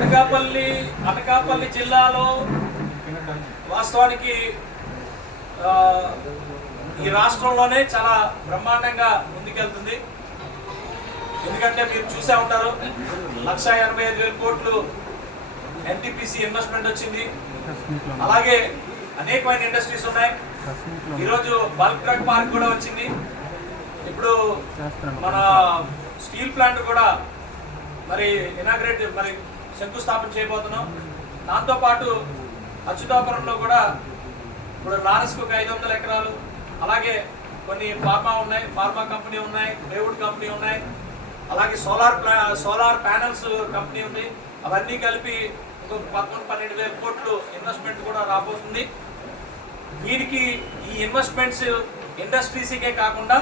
అనకాపల్లి జిల్లాలో వాస్తవానికి ఈ రాష్ట్రంలోనే చాలా బ్రహ్మాండంగా ముందుకెళ్తుంది. ఎందుకంటే మీరు చూసే ఉంటారు, 1,85,000 కోట్లు ఎన్టీపీసీ ఇన్వెస్ట్మెంట్ వచ్చింది. అలాగే అనేకమైన ఇండస్ట్రీస్ ఉన్నాయి. ఈరోజు బల్క్ డ్రగ్ పార్క్ కూడా వచ్చింది. ఇప్పుడు మన స్టీల్ ప్లాంట్ కూడా మరి ఇనాగ్రేట్ శంకుస్థాపన చేయబోతున్నాం. దాంతోపాటు అచ్యుతాపురంలో కూడా ఇప్పుడు లారస్కు 500 ఎకరాలు, అలాగే కొన్ని ఫార్మా కంపెనీ ఉన్నాయి, ప్లైవుడ్ కంపెనీ ఉన్నాయి, అలాగే సోలార్ ప్యానల్స్ కంపెనీ ఉంది. అవన్నీ కలిపి 11-12,000 కోట్లు ఇన్వెస్ట్మెంట్ కూడా రాబోతుంది. దీనికి ఈ ఇన్వెస్ట్మెంట్స్ ఇండస్ట్రీస్కే కాకుండా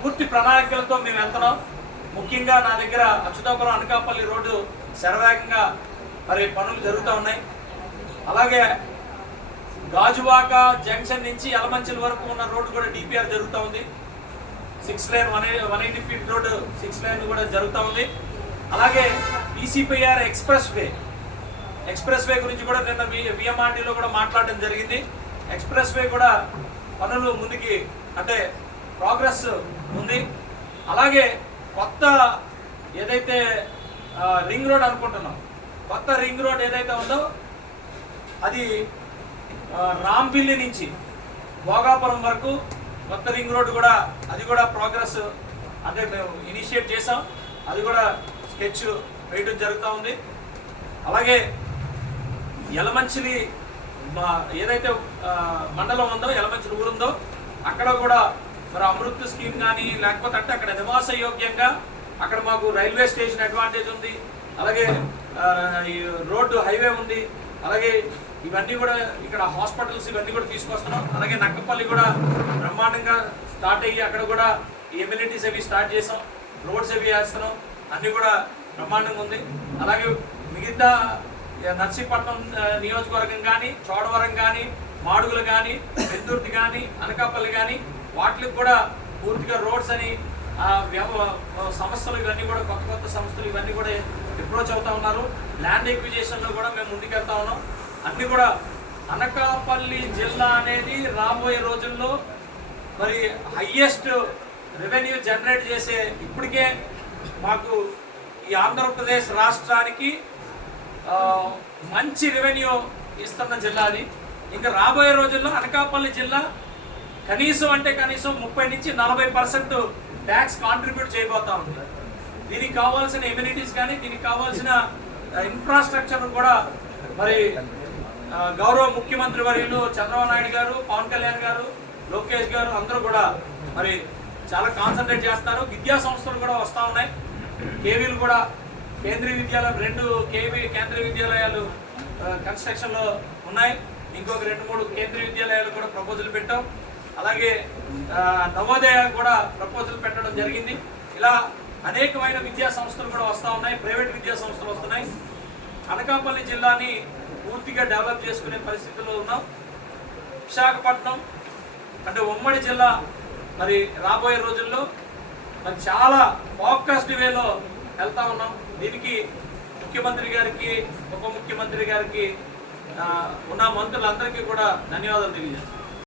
పూర్తి ప్రణాళికలతో మేము వెళ్తున్నాం. ముఖ్యంగా నా దగ్గర అచ్యుతాపురం అనకాపల్లి రోడ్డు శరవేగంగా పనులు జరుగుతూ ఉన్నాయి. అలాగే గాజువాక జంక్షన్ నుంచి యలమంచిల వరకు ఉన్న రోడ్డు కూడా డిపిఆర్ జరుగుతూ ఉంది. 6 లేన్ 180 ఫీట్ రోడ్డు 6 లేన్ కూడా జరుగుతూ ఉంది. అలాగే పీసీపీఆర్ ఎక్స్ప్రెస్ వే గురించి కూడా నిన్న విఎంఆర్డీలో కూడా మాట్లాడడం జరిగింది. ఎక్స్ప్రెస్ వే కూడా పనులు ముందుకి ప్రోగ్రెస్ ఉంది. అలాగే కొత్త ఏదైతే రింగ్ రోడ్ అనుకుంటున్నాం, కొత్త రింగ్ రోడ్ ఏదైతే ఉందో అది రాంపిల్లి నుంచి భోగాపురం వరకు కొత్త రింగ్ రోడ్ కూడా అది కూడా ప్రోగ్రెస్ మేము ఇనిషియేట్ చేసాం. అది కూడా స్కెచ్ వేయడం జరుగుతూ ఉంది. అలాగే యలమంచిలి ఏదైతే మండలం ఉందో, యలమంచిలి ఊరుందో అక్కడ కూడా అమృత్ స్కీమ్ కానీ లేకపోతే అక్కడ నివాస యోగ్యంగా అక్కడ మాకు రైల్వే స్టేషన్ అడ్వాంటేజ్ ఉంది. అలాగే రోడ్డు హైవే ఉంది. అలాగే ఇవన్నీ కూడా ఇక్కడ హాస్పిటల్స్ ఇవన్నీ కూడా తీసుకొస్తున్నాం. అలాగే నక్కపల్లి కూడా బ్రహ్మాండంగా స్టార్ట్ అయ్యి అక్కడ కూడా ఎమ్యూనిటీస్ అవి స్టార్ట్ చేసాం, రోడ్స్ అవి వేస్తున్నాం. అన్నీ కూడా బ్రహ్మాండంగా ఉంది. అలాగే మిగతా నర్సీపట్నం నియోజకవర్గం కానీ, చోడవరం కానీ, మాడుగులు కానీ, పెందుర్తి కానీ, అనకాపల్లి కానీ వాటికి కూడా పూర్తిగా రోడ్స్ అని సంస్థలు ఇవన్నీ కూడా కొత్త సంస్థలు ఇవన్నీ కూడా అప్రోచ్ అవుతా ఉన్నారు. ల్యాండ్ ఎక్విజిషన్లో కూడా మేము ముందుకెళ్తా ఉన్నాం. అన్నీ కూడా అనకాపల్లి జిల్లా అనేది రాబోయే రోజుల్లో హయ్యెస్ట్ రెవెన్యూ జనరేట్ చేసే, ఇప్పటికే మాకు ఈ ఆంధ్రప్రదేశ్ రాష్ట్రానికి మంచి రెవెన్యూ ఇస్తున్న జిల్లా అది. ఇంకా రాబోయే రోజుల్లో అనకాపల్లి జిల్లా కనీసం 30 నుంచి 40% ట్యాక్స్ కాంట్రిబ్యూట్ చేయబోతా ఉంది. దీనికి కావాల్సిన ఎమ్యూనిటీస్ కానీ, దీనికి కావాల్సిన ఇన్ఫ్రాస్ట్రక్చర్ కూడా గౌరవ ముఖ్యమంత్రి వర్యులు చంద్రబాబు నాయుడు గారు, పవన్ కళ్యాణ్ గారు, లోకేష్ గారు అందరూ కూడా చాలా కాన్సన్ట్రేట్ చేస్తున్నారు. విద్యా సంస్థలు కూడా వస్తూ ఉన్నాయి. కేవీలు కూడా కేంద్రీయ విద్యాలయం 2 కేంద్రీయ విద్యాలయాలు కన్స్ట్రక్షన్లో ఉన్నాయి. ఇంకొక 2-3 కేంద్రీయ విద్యాలయాలు కూడా ప్రపోజల్ పెట్టాం. అలాగే నవోదయ కూడా ప్రపోజల్ పెట్టడం జరిగింది. ఇలా అనేకమైన విద్యా సంస్థలు కూడా వస్తూ ఉన్నాయి, ప్రైవేట్ విద్యా సంస్థలు వస్తున్నాయి. అనకాపల్లి జిల్లాని పూర్తిగా డెవలప్ చేసుకునే పరిస్థితుల్లో ఉన్నాం. విశాఖపట్నం ఉమ్మడి జిల్లా రాబోయే రోజుల్లో చాలా ఫోకస్డ్ వేలో వెళ్తా ఉన్నాం. దీనికి ముఖ్యమంత్రి గారికి, ఉప ముఖ్యమంత్రి గారికి, ఉన్న మంత్రులందరికీ కూడా ధన్యవాదాలు తెలియజేస్తాం.